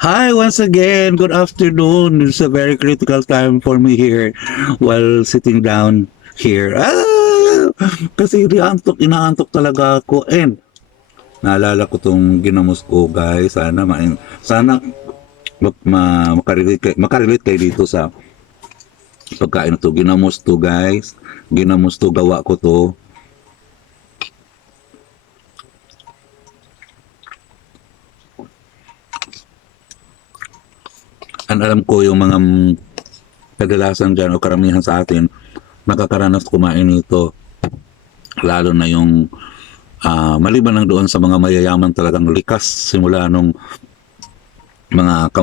Hi, once again. Good afternoon. It's a very critical time for me here while sitting down here. Kasi inaantok talaga ako. And naalala ko tong ginamos ko, guys. Sana makarelate kayo dito sa pagkain na to. Ginamos to, guys. Ginamos to, gawa ko to. Alam ko yung mga kadalasan dyan o karamihan sa atin nakakaranas kumain nito, lalo na yung maliban lang doon sa mga mayayaman talagang likas simula nung mga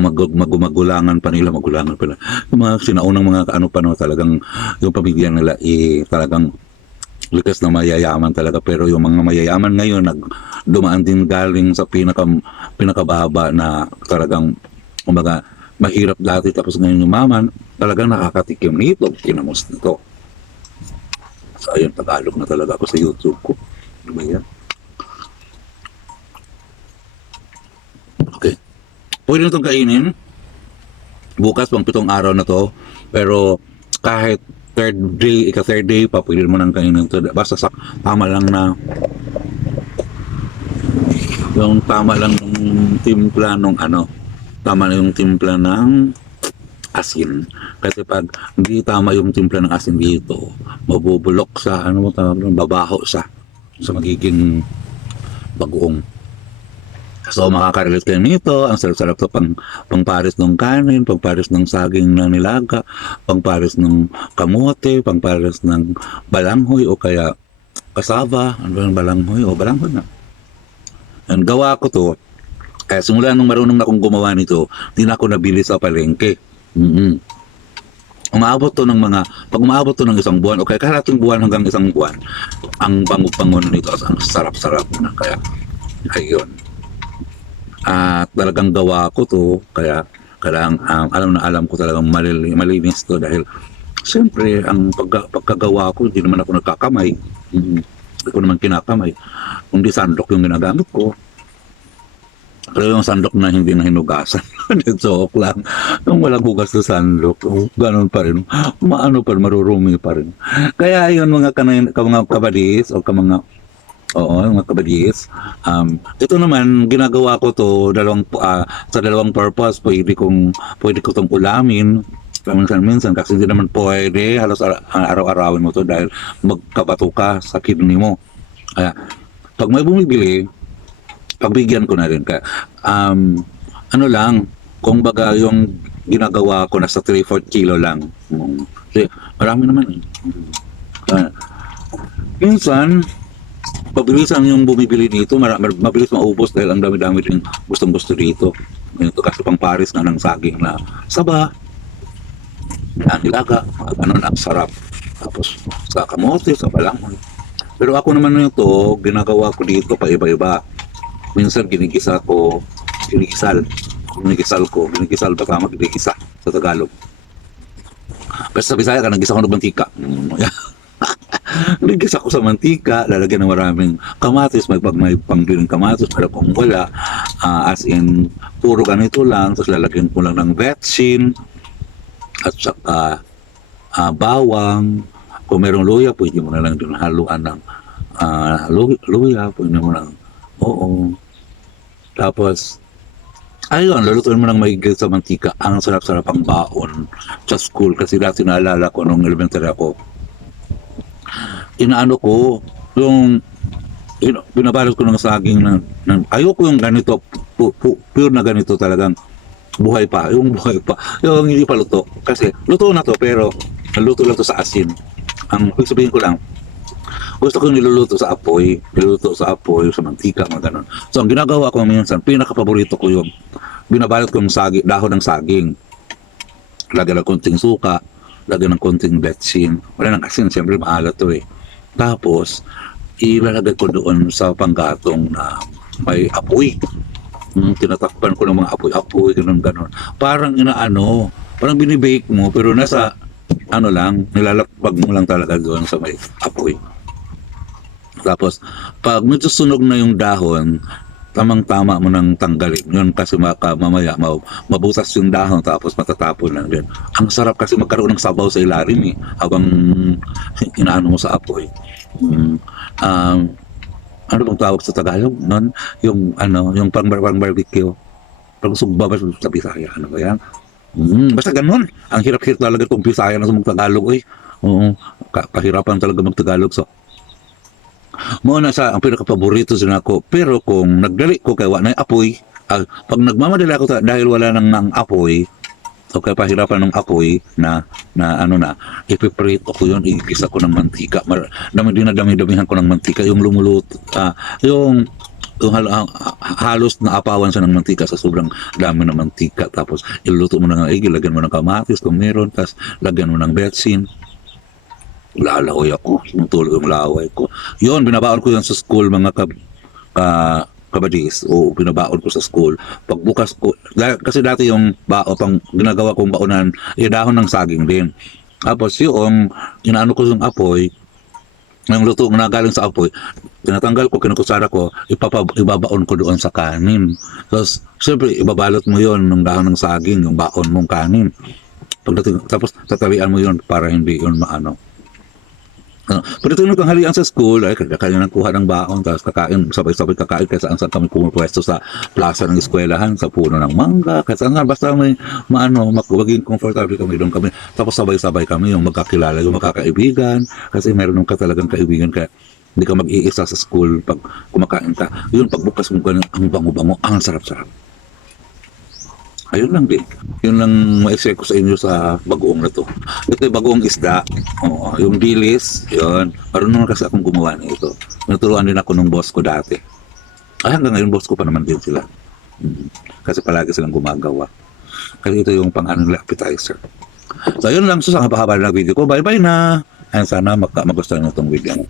magulangan pa nila, yung mga sinaunang mga ano pa no, talagang yung pamilya nila talagang likas na mayayaman talaga, pero yung mga mayayaman ngayon dumaan din galing sa pinakababa na talagang kumbaga mahirap dati, tapos ngayon yumaman, talagang nakakatikim nito, kinamos nito. So ayun, Tagalog na talaga ako sa YouTube ko. Ano ba yan? Okay. Pwede na itong kainin. Bukas, pang 7 araw na to. Pero kahit third day pa, pwede mo nang kainin ito. Basta tama lang na yung tama lang ng timpla nung tama na yung timpla ng asin. Kasi pag hindi tama yung timpla ng asin dito, mabubulok sa, babaho sa magiging bagoong. So makakarelate kayo nito. Ang sarap-sarap to pang-pares ng kanin, pang-pares ng saging na nilaga, pang-pares ng kamote, pang-pares ng balanghoy o kaya kasaba. Ano ba yung balanghoy? O balanghoy na. Ang gawa ko to, kaya simula nung marunong na akong gumawa nito, hindi na ako nabili sa palengke. Pag umaabot to ng isang buwan, o kaya kalating buwan hanggang isang buwan, ang bango-bango nito, ang sarap-sarap na. Kaya, ayun. At talagang gawa ko to, kaya alam ko talagang malinis to, dahil siyempre, ang pagkagawa ko, hindi naman ako nagkakamay. Hindi ko naman kinakamay. Kundi sandok yung ginagamit ko. Pero yung sandok na hindi na hinugasan, joke lang. Yung walang hugas sa sandok, ganun pa rin. Marurumi pa rin. Kaya yun mga kabadis, o mga kabadis. Ito naman, ginagawa ko to sa dalawang purpose. Pwede ko tong ulamin. Minsan kasi hindi naman pwede halos araw-arawin mo to dahil magkabato ka sa kidney mo. Kaya, pag may bumibili, pagbigyan ko na rin. Kaya, kung baga yung ginagawa ko nasa 3-4 kilo lang. Kasi marami naman eh. Minsan, pabilisan yung bumibili dito, mabilis maubos dahil ang dami-dami rin gustong-gusto dito. Ito kasi pang pares na ng saging na saba, nilaga, ganun ang sarap. Tapos sa kamote, sa balangoy. Pero ako naman ito, ginagawa ko dito pa iba-iba. Minsan ginigisal ba tama, ginigisa sa Tagalog. Pero sa Bisaya ka, nagisa ko ng mantika. Nagisa ko sa mantika, lalagyan ng maraming kamatis, may pangbiling kamatis, pero kung wala, as in, puro ganito lang, tapos lalagyan ko lang ng vetsin, at saka bawang. Kung merong luya, pwede mo na lang din haluan ng luya, pwede mo lang, oo. Tapos, ayun, lulutuin mo ng mahigit sa mantika. Ang sarap-sarap ang baon sa school. Kasi dati naalala ko nung elementary ako, inaano ko, binabalot ko ng saging ayoko yung ganito, pure na ganito talagang buhay pa. Yung hindi pa luto. Kasi luto na to, pero luto lang to sa asin. Ang sabihin ko lang, gusto ko niluluto sa apoy, sa mantika, mga ganun. So, ang ginagawa ko minsan, pinaka-paborito ko yung binabalot ko yung dahon ng saging. Lagyan ng konting suka, lagyan ng konting betsin. Wala ng asin, siyempre maalat to eh. Tapos, ilalagay ko doon sa panggatong na may apoy. Tinatakpan ko ng mga apoy, ganun. Parang parang binibake mo, pero nasa, nilalapag mo lang talaga doon sa may apoy. Tapos, pag medyo sunog na yung dahon, tamang-tama mo nang tanggalin. Yun kasi mamaya mabutas yung dahon tapos matatapon lang din. Ang sarap kasi magkaroon ng sabaw sa ilalim habang inaano mo sa apoy. Mm, um, ano bang tawag sa Tagalog nun? Yung pang barbecue. Pang sugba ba sa Bisaya? Ano ba yan? Basta ganun. Ang hirap-hirap talaga itong Bisaya na sa Tagalog. Oo, kahirapan talaga mag-Tagalog. So, muna sa ang pinaka-paborito din ako. Pero kung nagdali ko kay wala na apoy, pag nagmamadali ako dahil wala nang ng apoy, o kaya pahirapan ng apoy na ipiprito ko yun, igisa ko ng mantika. Dami-damihan ko ng mantika, yung lumuluto, halos na apawan siya ng mantika sa sobrang dami ng mantika. Tapos iluluto mo ng igi, lagyan mo ng kamatis kung meron, tapos lagyan mo ng betsin. Lalaway ako, tulog yung laway ko. Yun, binabaon ko yan sa school, mga kabadis. O, binabaon ko sa school. Pagbukas ko, kasi dati yung pang ginagawa kong baonan, dahon ng saging din. Tapos yung, inaano ko yung apoy, yung luto na galing sa apoy, tinatanggal ko, kinukusara ko, ibabaon ko doon sa kanin. Tapos, siyempre, ibabalot mo yon ng dahon ng saging, yung baon mong kanin. Tapos, tatabian mo yon para hindi yun maano. Pero tunod kang halian sa school, kaya nang kuha ng baon, tapos kakain, sabay-sabay kakain, kaya saan kami pumupwesto sa plaza ng eskwelahan, sa puno ng mangga, kaya saan basta may maging comfortable kami doon kami. Tapos sabay-sabay kami, yung magkakilala, yung magkakaibigan, kasi meron ka talagang kaibigan, kaya hindi ka mag-iisa sa school pag kumakain ka. Yun, pagbukas mo ganun, ang bango-bango, ang sarap-sarap. Ayun lang din. Yun lang ma-share ko sa inyo sa bagoong na to. Ito yung bagoong isda. Yung dilis, yun. Marunong kasi akong gumawa nito. Naturuan din ako ng boss ko dati. Hanggang ngayon boss ko pa naman din sila. Kasi palagi silang gumagawa. Kasi ito yung pang-anong appetizer. So yun lang. So sa haba-haba na video ko. Bye-bye na. And sana magustuhan nyo itong video.